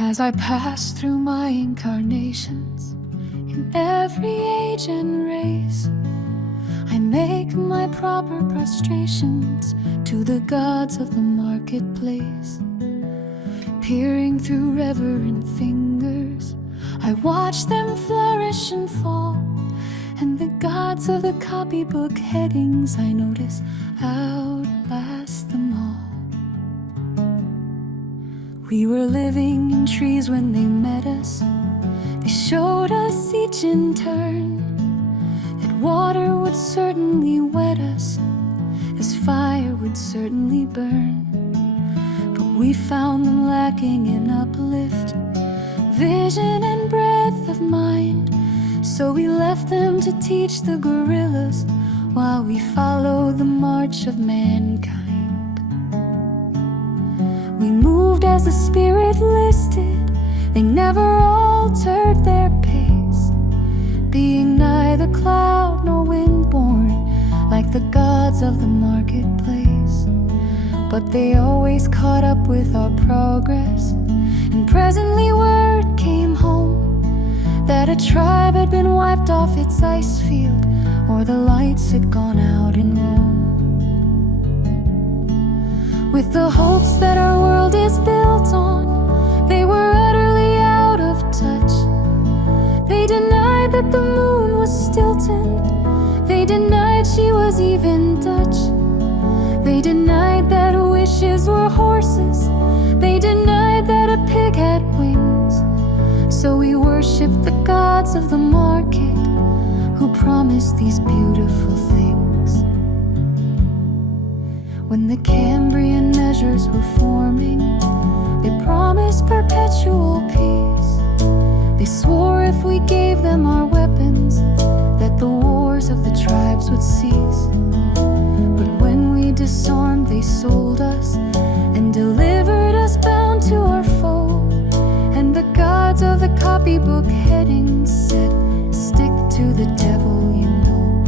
As I pass through my incarnations in every age and race, I make my proper prostrations to the gods of the marketplace. Peering through reverent fingers, I watch them flourish and fall, and the gods of the copybook headings I notice outlast them all. We were living in trees when they met us. They showed us each in turn that water would certainly wet us, as fire would certainly burn. But we found them lacking in uplift, vision and breadth of mind. So we left them to teach the gorillas while we followed the march of mankind. We moved as the spirit listed. They never altered their pace, being neither cloud nor wind-born like the gods of the marketplace. But they always caught up with our progress, and presently word came home that a tribe had been wiped off its ice field, or the lights had gone out in Rome. With the hopes that our world is built on, they were utterly out of touch. They denied that the moon was Stilton. They denied she was even Dutch. They denied that wishes were horses. They denied that a pig had wings. So we worshiped the gods of the market who promised these beautiful things. When the Cambrian measures were forming, they promised perpetual peace. They swore if we gave them our weapons, that the wars of the tribes would cease. But when we disarmed, they sold us and delivered us bound to our foe. And the gods of the copybook headings said, stick to the devil, you know.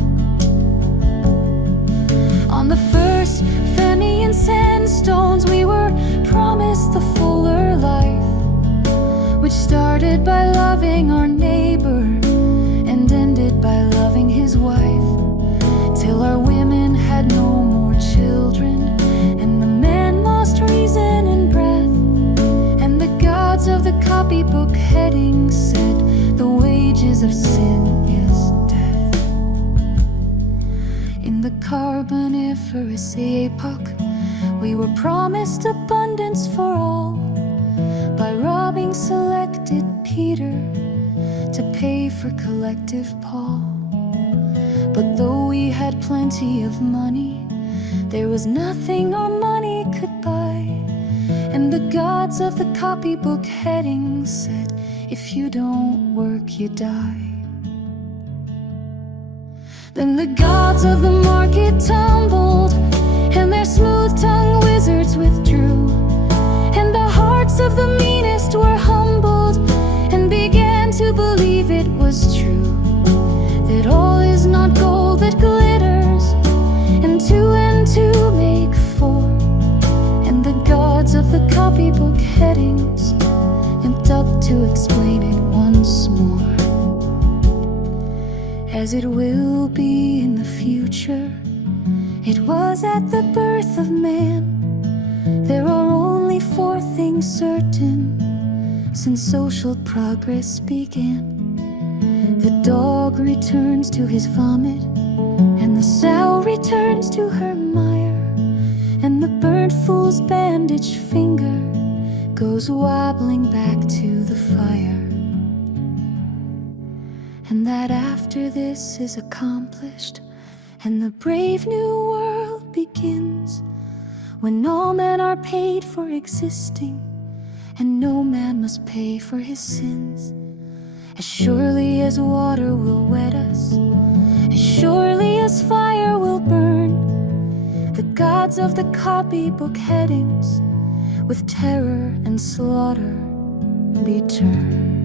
On the first Fenian sandstones, we were promised the fuller life, which started by loving our neighbor and ended by loving his wife, till our women had no more children and the men lost reason and breath. And the gods of the copybook headings said, the wages of sin is death. In the Carboniferous epoch, we were promised abundance for all by robbing selected Peter to pay for collective Paul. But though we had plenty of money, there was nothing our money could buy. And the gods of the copybook headings said, if you don't work, you die. Then the gods of the market tumbled, and their smooth-tongued wizards withdrew, and the hearts of the meanest were humbled, and began to believe it was true, that all is not gold that glitters, and two make four. And the gods of the copybook headings went up to explain it once more. As it will be in the future, it was at the birth of man. There are only four things certain since social progress began. The dog returns to his vomit, and the sow returns to her mire, and the burnt fool's bandaged finger goes wobbling back to the fire. And that after this is accomplished, and the brave new world begins, when all men are paid for existing, and no man must pay for his sins. As surely as water will wet us, as surely as fire will burn, the gods of the copybook headings with terror and slaughter be turned.